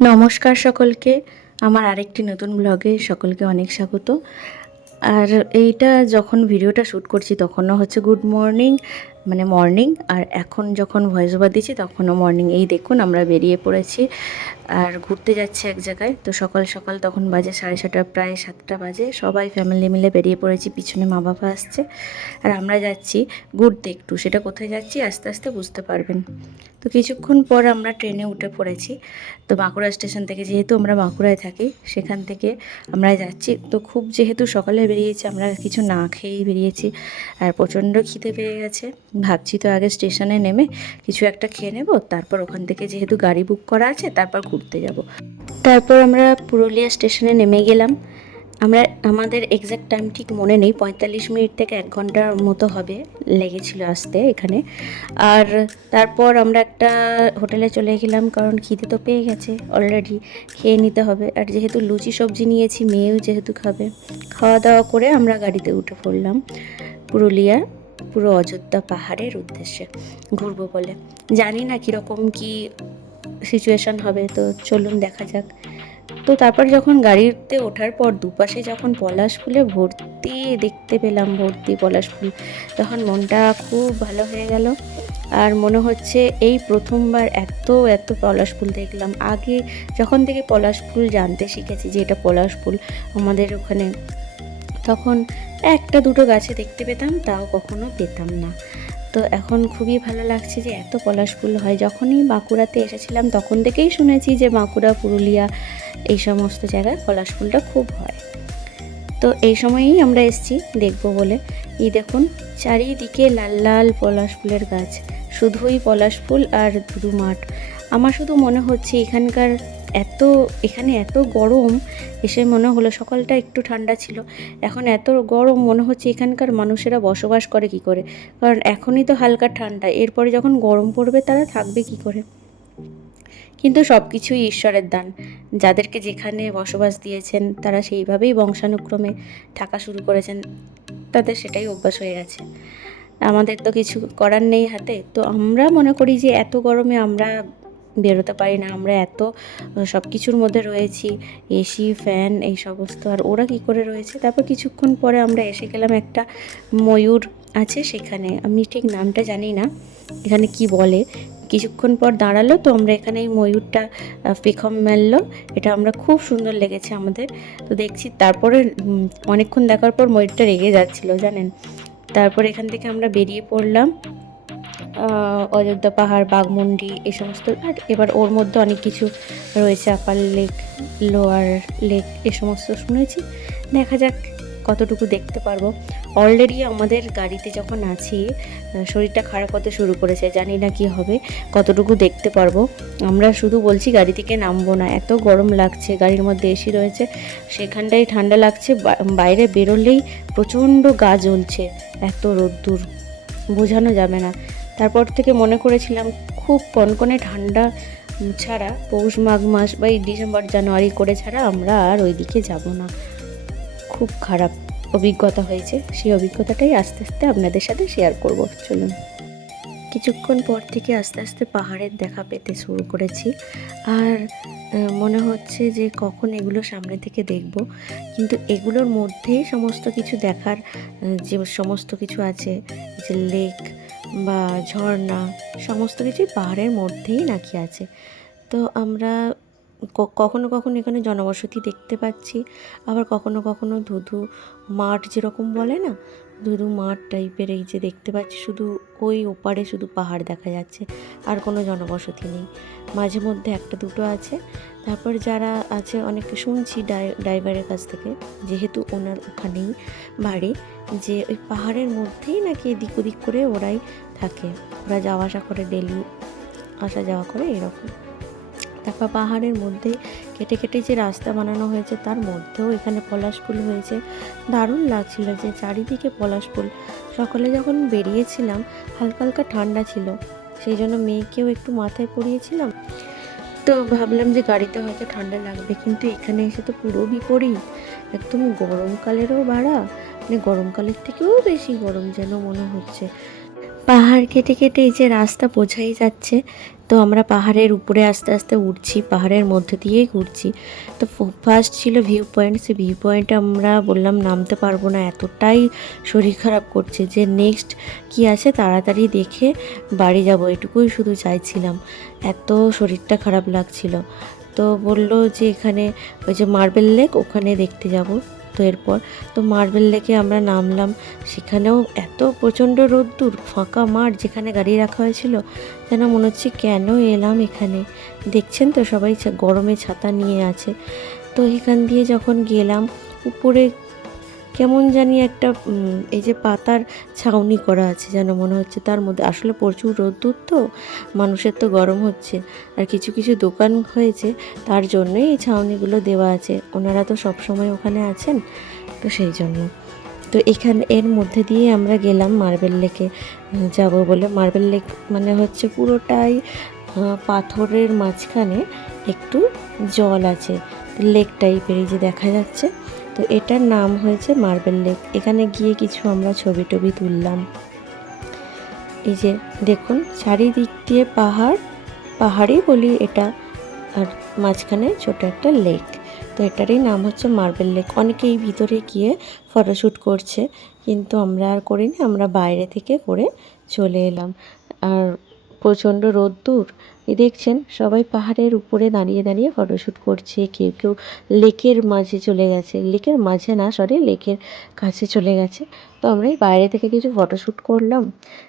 নমস্কার সকলকে। আমার আরেকটি নতুন ব্লগে সকলকে অনেক স্বাগত। আর এইটা যখন ভিডিওটা শ্যুট করছি তখনও হচ্ছে গুড মর্নিং মানে মর্নিং আর এখন যখন ভয়েস ওভার দিচ্ছি তখনও মর্নিং এই দেখুন আমরা বেরিয়ে পড়েছি আর ঘুরতে যাচ্ছি এক জায়গায়। তো সকাল সকাল তখন বাজে সাড়ে ছটা প্রায় সাতটা বাজে। সবাই ফ্যামিলি মিলে বেরিয়ে পড়েছি, পিছনে মা বাবা আসছে। আর আমরা যাচ্ছি ঘুরতে একটু। সেটা কোথায় যাচ্ছি আস্তে আস্তে বুঝতে পারবেন। তো কিছুক্ষণ পর আমরা ট্রেনে উঠে পড়েছি। তো বাঁকুড়া স্টেশন থেকে যেহেতু আমরা বাঁকুড়ায় থাকি, সেখান থেকে আমরা যাচ্ছি। তো খুব যেহেতু সকালে বেরিয়েছি, আমরা কিছু না খেয়েই বেরিয়েছি। আর প্রচণ্ড খিদে পেয়ে গেছে। ভাবছি তো আগে স্টেশনে নেমে কিছু একটা খেয়ে নেব। তারপর ওখান থেকে যেহেতু গাড়ি বুক করা আছে, তারপর ঘুরতে যাব। তারপর আমরা পুরুলিয়া স্টেশনে নেমে গেলাম। আমরা, আমাদের এক্স্যাক্ট টাইম ঠিক মনে নেই, পঁয়তাল্লিশ মিনিট থেকে এক ঘণ্টার মতো হবে, লেগেছিল আসতে এখানে। আর তারপর আমরা একটা হোটেলে চলে গেলাম, কারণ খিদে তো পেয়ে গেছে অলরেডি খেয়ে নিতে হবে। আর যেহেতু লুচি সবজি নিয়েছি, মেয়েও যেহেতু খাবে খাওয়া দাওয়া করে আমরা গাড়িতে উঠে পড়লাম পুরুলিয়া, পুরো অযোধ্যা পাহাড়ের উদ্দেশ্যে, ঘুরবো বলে। জানি না কীরকম কী সিচুয়েশন হবে, তো চলুন দেখা যাক। তো তারপর যখন গাড়িতে ওঠার পর দুপাশে যখন পলাশ ফুলে ভর্তি দেখতে পেলাম, ভর্তি পলাশ ফুল, তখন মনটা খুব ভালো হয়ে গেল। আর মনে হচ্ছে এই প্রথমবার এত এত পলাশ ফুল দেখলাম। আগে যখন থেকে পলাশ ফুল জানতে শিখেছি যে এটা পলাশ ফুল আমাদের ওখানে, তখন একটা দুটো গাছে দেখতে পেতাম, তাও কখনো পেতাম না। তো এখন খুবই ভালো লাগছে যে এত পলাশ ফুল হয়। যখনই বাঁকুড়াতে এসেছিলাম তখন থেকেই শুনেছি যে বাঁকুড়া, পুরুলিয়া এই সমস্ত জায়গায় পলাশ ফুলটা খুব হয়। তো এই সময়েই আমরা এসেছি দেখব বলে। এই দেখুন, চারিদিকে লাল লাল পলাশ ফুলের গাছ। শুধুই পলাশ ফুল আর ধুধু মাঠ। আমার শুধু মনে হচ্ছে এখানকার এত, এখানে এত গরম, এসে মনে হলো সকালটা একটু ঠান্ডা ছিল। এখন এত গরম মনে হচ্ছে এখানকার মানুষেরা বসবাস করে কি করে? কারণ এখনই তো হালকা ঠান্ডা, এরপরে যখন গরম পড়বে তারা থাকবে কি করে? কিন্তু সব কিছুই ঈশ্বরের দান। যাদেরকে যেখানে বসবাস দিয়েছেন, তারা সেইভাবেই বংশানুক্রমে থাকা শুরু করেছেন। তাদের সেটাই অভ্যাস হয়ে গেছে। আমাদের তো কিছু করার নেই হাতে। তো আমরা মনে করি যে এত গরমে আমরা বেরোতে পারি না। আমরা এত সব কিছুর মধ্যে রয়েছি এসি ফ্যান এই সমস্ত। আর ওরা কি করে রয়েছে? তারপর কিছুক্ষণ পরে আমরা এসে গেলাম একটা ময়ূর আছে সেখানে। আমি ঠিক নামটা জানি না, এখানে কি বলে। কিছুক্ষণ পর দাঁড়াল তো আমরা এখানে এই ময়ূরটা পেখম মেললো। এটা আমরা খুব সুন্দর লেগেছে আমাদের। তো দেখছি তারপরে অনেকক্ষণ দেখার পর ময়ূরটা রেগে যাচ্ছিল, জানেন? তারপর এখান থেকে আমরা বেরিয়ে পড়লাম। অযোধ্যা পাহাড়, বাঘমুন্ডি এই সমস্ত, আর এবার ওর মধ্যে অনেক কিছু রয়েছে আপার লেক লোয়ার লেক এ সমস্ত শুনেছি। দেখা যাক কতটুকু দেখতে পারব। অলরেডি আমাদের গাড়িতে যখন আছি শরীরটা খারাপ হতে শুরু করেছে, জানি না কি হবে, কতটুকু দেখতে পারব। আমরা শুধু বলছি গাড়ি থেকে নামবো না, এত গরম লাগছে, গাড়ির মধ্যে এসি রয়েছে সেখানটাই ঠান্ডা লাগছে বাইরে বেরোলেই প্রচণ্ড গা জ্বলছে, এত রোদ্দুর। বোঝানো যাবে না। তারপর থেকে মনে করেছিলাম, খুব কনকনে ঠান্ডা ছাড়া পৌষ মাঘ মাস বা এই ডিসেম্বর, জানুয়ারি করে ছাড়া আমরা আর ওইদিকে যাব না। খুব খারাপ অভিজ্ঞতা হয়েছে, সেই অভিজ্ঞতাটাই আস্তে আস্তে আপনাদের সাথে শেয়ার করব। চলুন। কিছুক্ষণ পর থেকে আস্তে আস্তে পাহাড়ের দেখা পেতে শুরু করেছি। আর মনে হচ্ছে যে কখন এগুলো সামনে থেকে দেখব। কিন্তু এগুলোর মধ্যেই সমস্ত কিছু দেখার যে সমস্ত কিছু আছে, যে লেক বা ঝর্ণা, সমস্ত কিছুই পাহাড়ের মধ্যেই নাকি আছে। তো আমরা কখনো কখনো এখানে জনবসতি দেখতে পাচ্ছি, আবার কখনো কখনো ধুধু মাঠ যেরকম বলে না, ধুধু মাঠ টাইপের এই যে দেখতে পাচ্ছি, শুধু ওই ওপারে শুধু পাহাড় দেখা যাচ্ছে, আর কোনো জনবসতি নেই। মাঝে মধ্যে একটা দুটো আছে তারপর যারা আছে অনেকে শুনছি ড্রাইভারের কাছ থেকে, যেহেতু ওনার ওখানেই বাড়ি, যে ওই পাহাড়ের মধ্যেই নাকি এদিক ওদিক করে ওরাই থাকে। ওরা যাওয়া আসা করে ডেলি আসা যাওয়া করে এরকম। তারপর পাহাড়ের মধ্যে কেটে কেটে যে রাস্তা বানানো হয়েছে, তার মধ্যেও এখানে পলাশ ফুল হয়েছে। দারুণ লাগছিল যে চারিদিকে পলাশ ফুল। সকালে যখন বেরিয়েছিলাম, হালকা হালকা ঠান্ডা ছিল, সেই জন্য মেয়েকেও একটু মাথায় পরিয়েছিলাম। তো ভাবলাম যে গাড়িতে হয়তো ঠান্ডা লাগবে, কিন্তু এখানে এসে তো পুরো বিপরীত। একদম গরমকালেরও বাড়া মানে গরমকালের থেকেও বেশি গরম যেন মনে হচ্ছে। পাহাড় কেটে কেটে এই যে রাস্তা বোঝাই যাচ্ছে তো আমরা পাহাড়ের উপরে আস্তে আস্তে উঠছি পাহাড়ের মধ্যে দিয়েই ঘুরছি। তো ফার্স্ট ছিল ভিউ পয়েন্ট সেই ভিউ পয়েন্টে আমরা বললাম নামতে পারব না, এতটাই শরীর খারাপ করছে যে নেক্সট কি আছে তাড়াতাড়ি দেখে বাড়ি যাব, এটুকুই শুধু চাইছিলাম। এত শরীরটা খারাপ লাগছিল। তো বলল যে এখানে ওই যে মার্বেল লেক, ওখানে দেখতে যাব। তো এরপর তো মার্বেল লেকে আমরা নামলাম। সেখানেও এত প্রচণ্ড রোদ্দুর, ফাঁকা মাঠ যেখানে গাড়ি রাখা হয়েছিল, যেন মনে হচ্ছে কেন এলাম এখানে। দেখছেন তো সবাই, গরমে ছাতা নিয়ে আছে। তো এখান দিয়ে যখন গেলাম, উপরে কেমন জানি একটা এই যে পাতার ছাউনি করা আছে যেন মনে হচ্ছে তার মধ্যে, আসলে প্রচুর রোদ্দুর তো, মানুষের তো গরম হচ্ছে। আর কিছু কিছু দোকান হয়েছে, তার জন্যই এই ছাউনিগুলো দেওয়া আছে। ওনারা তো সব সময় ওখানে আছেন, তো সেই জন্য। তো এখানে, এর মধ্যে দিয়ে আমরা গেলাম মার্বেল লেকে যাব বলে। মার্বেল লেক মানে হচ্ছে পুরোটাই পাথরের মাঝখানে একটু জল আছে, লেক টাইপের, এই যে দেখা যাচ্ছে। তো এটার নাম হয়েছে মার্বেল লেক। এখানে গিয়ে কিছু আমরা ছবি টবি তুললাম। এই যে দেখুন, চারিদিক দিয়ে পাহাড়, পাহাড়ই বলি এটা, আর মাঝখানে ছোট একটা লেক। তো এটারই নাম হচ্ছে মার্বেল লেক। অনেকেই ভিতরে গিয়ে ফটোশ্যুট করছে, কিন্তু আমরা আর করিনি, আমরা বাইরে থেকে করে চলে এলাম। আর প্রচণ্ড রোদ্দুর দেখছেন, সবাই পাহাড়ের উপরে দাঁড়িয়ে দাঁড়িয়ে ফটোশ্যুট করছে। কেউ কেউ লেকের মাঝে চলে গেছে। লেকের মাঝে না সরি লেকের কাছে চলে গেছে। তো আমরা বাইরে থেকে কিছু ফটোশ্যুট করলাম,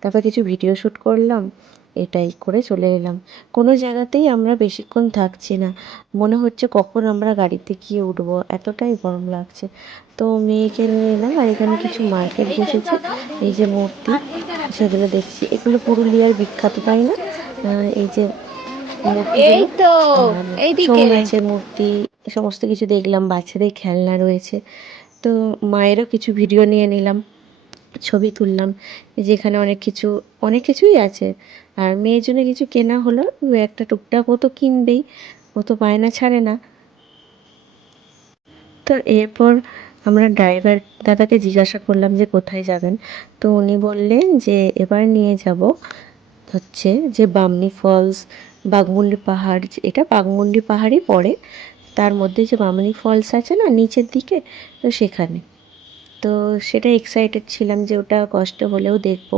তারপর কিছু ভিডিও শ্যুট করলাম। এটাই করে চলে এলাম। কোনো জায়গাতেই আমরা বেশিক্ষণ থাকছি না। মনে হচ্ছে কখন আমরা গাড়িতে গিয়ে উঠবো। এতটাই গরম লাগছে। তো মেয়েকে নিয়ে এলাম আর এখানে কিছু মার্কেট বসেছে। এই যে মূর্তি সেগুলো দেখছি। এগুলো পুরুলিয়ার বিখ্যাত তাই না? এই যে এই তো মূর্তি সমস্ত কিছু দেখলাম। বাচ্চাদের খেলনা রয়েছে। তো মায়েরও কিছু ভিডিও নিয়ে নিলাম ছবি তুললাম। যেখানে অনেক কিছু অনেক কিছুই আছে। আর মেয়ের জন্য কিছু কেনা হলো দু একটা টুকটাক ও তো কিনবেই, ও তো বায়না ছাড়ে না। তো এরপর আমরা ড্রাইভার দাদাকে জিজ্ঞাসা করলাম যে কোথায় যাবেন? তো উনি বললেন যে এবার নিয়ে যাব হচ্ছে যে বামনি ফলস বাঘমুন্ডি পাহাড় এটা বাঘমুন্ডি পাহাড়ই পড়ে, তার মধ্যে যে বামনি ফলস আছে না, নিচের দিকে, তো সেখানে। তো সেটা এক্সাইটেড ছিলাম যে ওটা কষ্ট হলেও দেখব।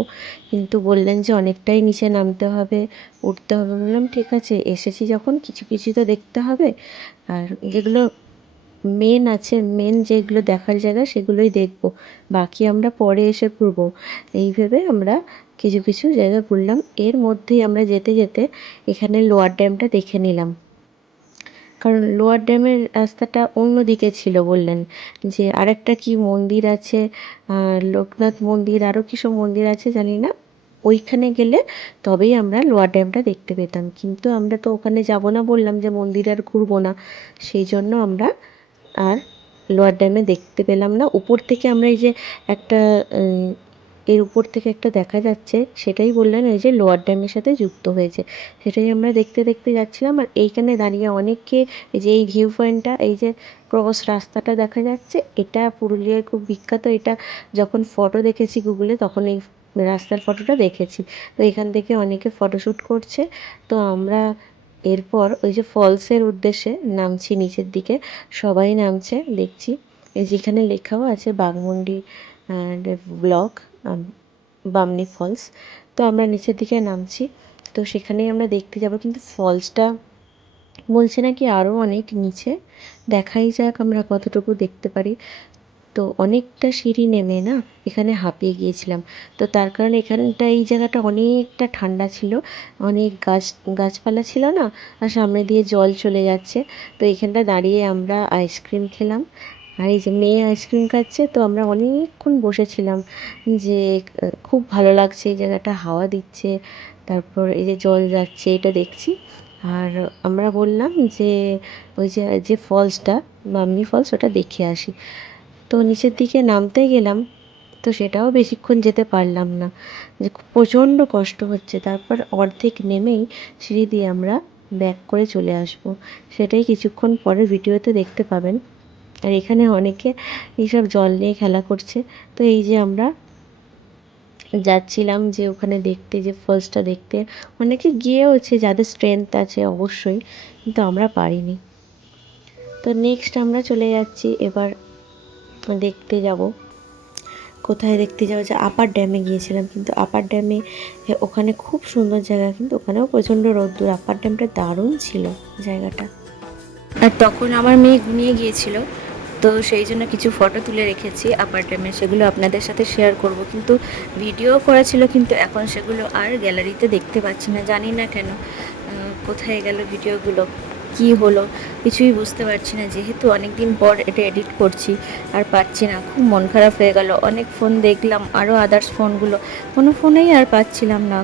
কিন্তু বললেন যে অনেকটাই নিচে নামতে হবে, উঠতে হবে। বললাম, ঠিক আছে, এসেছি যখন, কিছু কিছু তো দেখতে হবে। আর যেগুলো মেন আছে মেন যেগুলো দেখার জায়গা, সেগুলোই দেখব। বাকি আমরা পরে এসে ঘুরবো। এই ভেবে আমরা কিছু কিছু জায়গা ঘুরলাম। এর মধ্যেই আমরা যেতে যেতে এখানে লোয়ার ড্যামটা দেখে নিলাম। কারণ লোয়ার ড্যামের রাস্তাটা অন্য দিকে ছিল বললেন, যে আরেকটা কি মন্দির আছে? লোকনাথ মন্দির আরও কিসব মন্দির আছে জানি না। ওইখানে গেলে তবেই আমরা লোয়ার ড্যামটা দেখতে পেতাম। কিন্তু আমরা তো ওখানে যাব না বললাম যে মন্দির আর ঘুরবো না। সেই জন্য আমরা আর লোয়ার ড্যামে দেখতে পেলাম না। উপর থেকে আমরা এই যে একটা এর উপর থেকে একটা দেখা যাচ্ছে, সেটাই বললেন এই যে লোয়ার ড্যামের সাথে যুক্ত হয়েছে। সেটাই আমরা দেখতে দেখতে যাচ্ছিলাম আর এইখানে দাঁড়িয়ে অনেককে এই যে এই ভিউ পয়েন্টটা এই যে ক্রস রাস্তাটা দেখা যাচ্ছে, এটা পুরুলিয়ায় খুব বিখ্যাত। এটা যখন ফটো দেখেছি গুগলে তখন এই রাস্তার ফটোটা দেখেছি। তো এখান থেকে অনেকে ফটোশ্যুট করছে। তো আমরা এরপর ওই যে ফলসের উদ্দেশ্যে নামছি নিচের দিকে। সবাই নামছে, দেখছি। যেখানে লেখাও আছে বাঘমুন্ডি ব্লক বামনি ফলস তো আমরা নিচের দিকে নামছি। তো সেখানেই আমরা দেখতে যাব, কিন্তু ফলসটা বলছে নাকি আরও অনেক নিচে। দেখাই যাক আমরা কতটুকু দেখতে পারি। তো অনেকটা সিঁড়ি নেমে না, এখানে হাঁপিয়ে গিয়েছিলাম। তো তার কারণে এখানটা, এই জায়গাটা অনেকটা ঠান্ডা ছিল। অনেক গাছ, গাছপালা ছিল না, আর সামনে দিয়ে জল চলে যাচ্ছে। তো এখানটা দাঁড়িয়ে আমরা আইসক্রিম খেলাম। আর এই যে মেয়ে আইসক্রিম খাচ্ছে, তো আমরা অনেকক্ষণ বসেছিলাম যে, খুব ভালো লাগছে, এই জায়গাটা হাওয়া দিচ্ছে, তারপর এই যে জল যাচ্ছে, এটা দেখছি। আর আমরা বললাম যে, ওই যে যে ফলসটা বামনি ফলস ওটা দেখে আসি। তো নিচের দিকে নামতে গেলাম, তো সেটাও বেশিক্ষণ যেতে পারলাম না। যে প্রচণ্ড কষ্ট হচ্ছে, তারপর অর্ধেক নেমেই সিঁড়ি দিয়ে আমরা ব্যাক করে চলে আসব। সেটাই কিছুক্ষণ পরে ভিডিওতে দেখতে পাবেন। আর এখানে অনেকে এইসব জল নিয়ে খেলা করছে। তো এই যে আমরা যাচ্ছিলাম যে ওখানে দেখতে, যে ফলসটা দেখতে। অনেকে গিয়েওছে, যাদের স্ট্রেংথ আছে অবশ্যই, কিন্তু আমরা পারিনি। তো নেক্সট আমরা চলে যাচ্ছি, এবার দেখতে যাব। কোথায় দেখতে যাব? যে আপার ড্যামে গিয়েছিলাম, কিন্তু আপার ড্যামে ওখানে খুব সুন্দর জায়গা, কিন্তু ওখানেও প্রচণ্ড রোদ্দুর। আপার ড্যামটা দারুণ ছিল জায়গাটা। আর তখন আমার মেয়ে ঘুমিয়ে গিয়েছিল। তো সেই জন্য কিছু ফটো তুলে রেখেছি ড্যামে সেগুলো আপনাদের সাথে শেয়ার করব। কিন্তু ভিডিও করা ছিল কিন্তু এখন সেগুলো আর গ্যালারিতে দেখতে পাচ্ছি না, জানি না কেন। কোথায় গেল ভিডিওগুলো কি হলো? কিছুই বুঝতে পারছি না, যেহেতু অনেক দিন পর এটা এডিট করছি, আর পাচ্ছি না। খুব মন খারাপ হয়ে গেল। অনেক ফোন দেখলাম আরও আদার্স ফোনগুলো কোনো ফোনেই আর পাচ্ছিলাম না।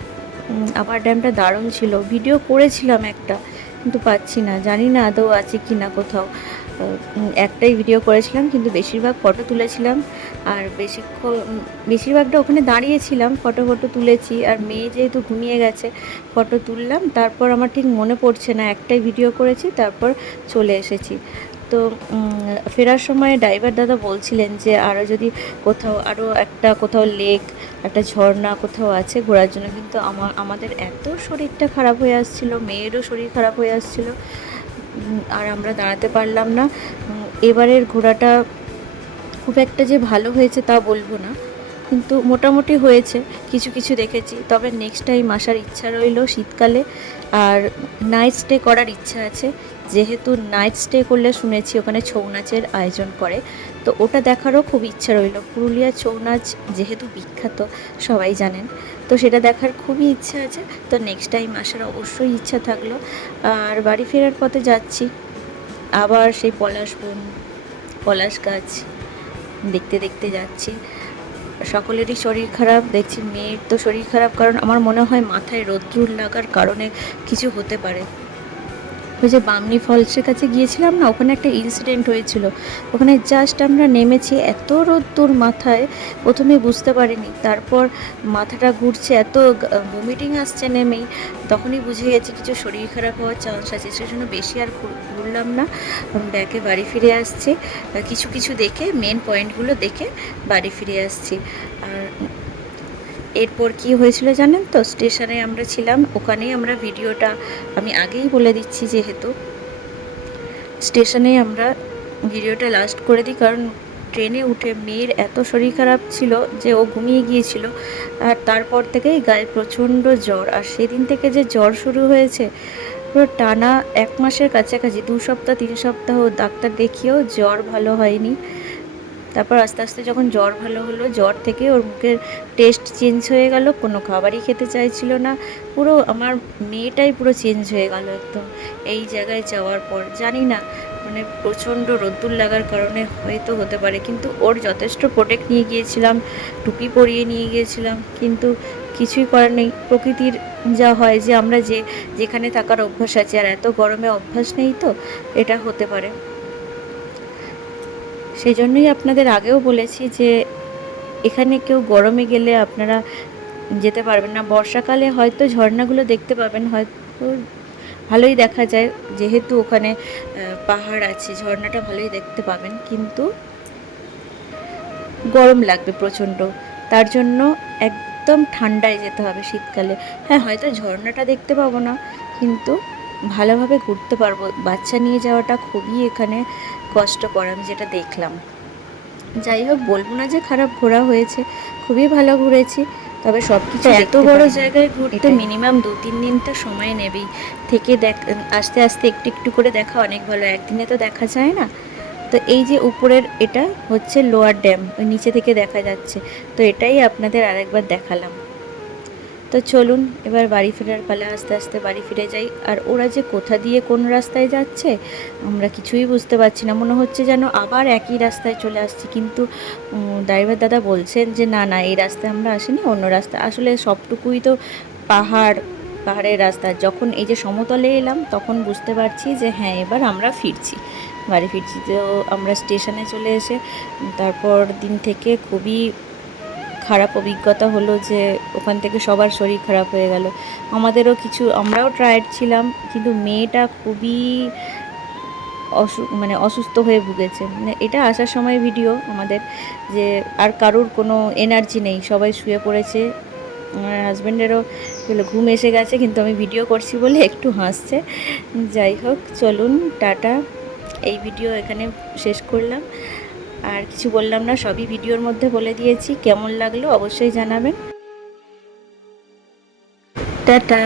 আপার ড্যামটা দারুণ ছিল। ভিডিও করেছিলাম একটা। কিন্তু পাচ্ছি না। জানি না আদৌ আছে কি না কোথাও। একটাই ভিডিও করেছিলাম, কিন্তু বেশিরভাগ ফটো তুলেছিলাম। আর বেশিক্ষণ বেশিরভাগটা ওখানে দাঁড়িয়েছিলাম ফটো ফটো তুলেছি। আর মেয়ে যেহেতু ঘুমিয়ে গেছে ফটো তুললাম। তারপর আমার ঠিক মনে পড়ছে না, একটাই ভিডিও করেছি, তারপর চলে এসেছি। তো ফেরার সময় ড্রাইভার দাদা বলছিলেন যে আরও যদি কোথাও আরও একটা কোথাও লেক একটা ঝর্ণা কোথাও আছে ঘোরার জন্য। কিন্তু আমার আমাদের এত শরীরটা খারাপ হয়ে আসছিল, মেয়েরও শরীর খারাপ হয়ে আসছিল। আর আমরা দাঁড়াতে পারলাম না। এবারের ঘোরাটা খুব একটা যে ভালো হয়েছে তা বলব না। কিন্তু মোটামুটি হয়েছে, কিছু কিছু দেখেছি। তবে নেক্সট টাইম আসার ইচ্ছা রইল শীতকালে। আর নাইট স্টে করার ইচ্ছা আছে। যেহেতু নাইট স্টে করলে শুনেছি ওখানে ছৌ নাচের আয়োজন করে, তো ওটা দেখারও খুব ইচ্ছা রইল। পুরুলিয়ার ছৌ নাচ যেহেতু বিখ্যাত, সবাই জানেন, তো সেটা দেখার খুবই ইচ্ছা আছে, তো নেক্সট টাইম আসার অবশ্যই ইচ্ছা থাকল। আর বাড়ি ফেরার পথে যাচ্ছি, আবার সেই পলাশ বন, পলাশ গাছ দেখতে দেখতে যাচ্ছি। সকলেরই শরীর খারাপ, দেখছি মেয়ের তো শরীর খারাপ, কারণ আমার মনে হয় মাথায় রোদ্রুর লাগার কারণে কিছু হতে পারে। ওই যে বামনি ফলসের কাছে গিয়েছিলাম না, ওখানে একটা ইনসিডেন্ট হয়েছিল। ওখানে জাস্ট আমরা নেমেছি, এত রোদ্দুর মাথায়, প্রথমে বুঝতে পারিনি। তারপর মাথাটা ঘুরছে, এত ভমিটিং আসছে নেমেই। তখনই বুঝে গেছি কিছু শরীর খারাপ হওয়ার চান্স আছে, সেজন্য বেশি আর ঘুর- ঘুরলাম না। ব্যাকে বাড়ি ফিরে আসছি। কিছু কিছু দেখে মেন পয়েন্টগুলো দেখে বাড়ি ফিরে আসছি। আর এরপর কি হয়েছিল জানেন তো? স্টেশনে আমরা ছিলাম ওখানেই আমরা ভিডিওটা আমি আগেই বলে দিচ্ছি যেহেতু। স্টেশনে আমরা ভিডিওটা লাস্ট করে দিই, কারণ ট্রেনে উঠে মেয়ের এত শরীর খারাপ ছিল যে ও ঘুমিয়ে গিয়েছিল। আর তারপর থেকেই গায়ে প্রচণ্ড জ্বর, আর সেদিন থেকে যে জ্বর শুরু হয়েছে, পুরো টানা এক মাসের কাছাকাছি, দু সপ্তাহ, তিন সপ্তাহ, ডাক্তার দেখিয়েও জ্বর ভালো হয়নি। তারপর আস্তে আস্তে যখন জ্বর ভালো হলো, জ্বর থেকে ওর মুখের টেস্ট চেঞ্জ হয়ে গেল, কোনো খাবারই খেতে চাইছিল না। পুরো আমার মেয়েটাই পুরো চেঞ্জ হয়ে গেল একদম এই জায়গায় যাওয়ার পর। জানি না মানে প্রচণ্ড রোদ্দুর লাগার কারণে হয়তো হতে পারে, কিন্তু ওর যথেষ্ট প্রোটেক্ট নিয়ে গিয়েছিলাম, টুপি পরিয়ে নিয়ে গিয়েছিলাম, কিন্তু কিছুই করার নেই। প্রকৃতির যা হয়, যে আমরা যে যেখানে থাকার অভ্যাস আছে, আর এত গরমে অভ্যাস নেই তো, এটা হতে পারে। সেই জন্যই আপনাদের আগেও বলেছি যে এখানে কেউ গরমে গেলে আপনারা যেতে পারবেন না। বর্ষাকালে হয়তো ঝর্ণাগুলো দেখতে পাবেন, হয়তো ভালোই দেখা যায়। যেহেতু ওখানে পাহাড় আছে, ঝর্ণাটা ভালোই দেখতে পাবেন, কিন্তু গরম লাগবে প্রচণ্ড। তার জন্য একদম ঠান্ডায় যেতে হবে শীতকালে। হ্যাঁ হয়তো ঝর্ণাটা দেখতে পাবো না, কিন্তু ভালোভাবে ঘুরতে পারব। বাচ্চা নিয়ে যাওয়াটা খুবই এখানে কষ্টকর আমি যেটা দেখলাম। যাই হোক বলব না যে খারাপ ঘোরা হয়েছে খুবই ভালো ঘুরেছি তবে সব কিছু এত বড় জায়গায় ঘুরতে মিনিমাম দু তিন দিন তো সময় নেবেই। থেকে দেখ আস্তে আস্তে একটু একটু করে দেখা অনেক ভালো। একদিনে তো দেখা যায় না। তো এই যে উপরের এটা হচ্ছে লোয়ার ড্যাম ওই নিচে থেকে দেখা যাচ্ছে। তো এটাই আপনাদের আরেকবার দেখালাম। তো চলুন, এবার বাড়ি ফেরার পালা আস্তে আস্তে বাড়ি ফিরে যাই। আর ওরা যে কোথা দিয়ে কোন রাস্তায় যাচ্ছে, আমরা কিছুই বুঝতে পারছি না। মনে হচ্ছে যেন আবার একই রাস্তায় চলে আসছি। কিন্তু ড্রাইভার দাদা বলছেন যে, না না, এই রাস্তায় আমরা আসিনি, অন্য রাস্তা। আসলে সবটুকুই তো পাহাড়, পাহাড়ের রাস্তা। যখন এই যে সমতলে এলাম, তখন বুঝতে পারছি যে হ্যাঁ এবার আমরা ফিরছি। বাড়ি ফিরছি। তো আমরা স্টেশনে চলে এসে, তারপর দিন থেকে খুবই খারাপ অভিজ্ঞতা হলো যে ওখান থেকে সবার শরীর খারাপ হয়ে গেল। আমাদেরও কিছু, আমরাও ট্রায়ার্ড ছিলাম, কিন্তু মেয়েটা খুবই অসু মানে অসুস্থ হয়ে ভুগেছে। মানে এটা আসার সময় ভিডিও আমাদের যে আর কারোর কোনো এনার্জি নেই, সবাই শুয়ে পড়েছে। আমার হাজব্যান্ডেরও ঘুম এসে গেছে, কিন্তু আমি ভিডিও করছি বলে একটু হাসছে। যাই হোক, চলুন, টাটা। এই ভিডিও এখানে শেষ করলাম। আর কিছু বললাম না সবই ভিডিওর মধ্যে বলে দিয়েছি। কেমন লাগল অবশ্যই জানাবেন। টাটা।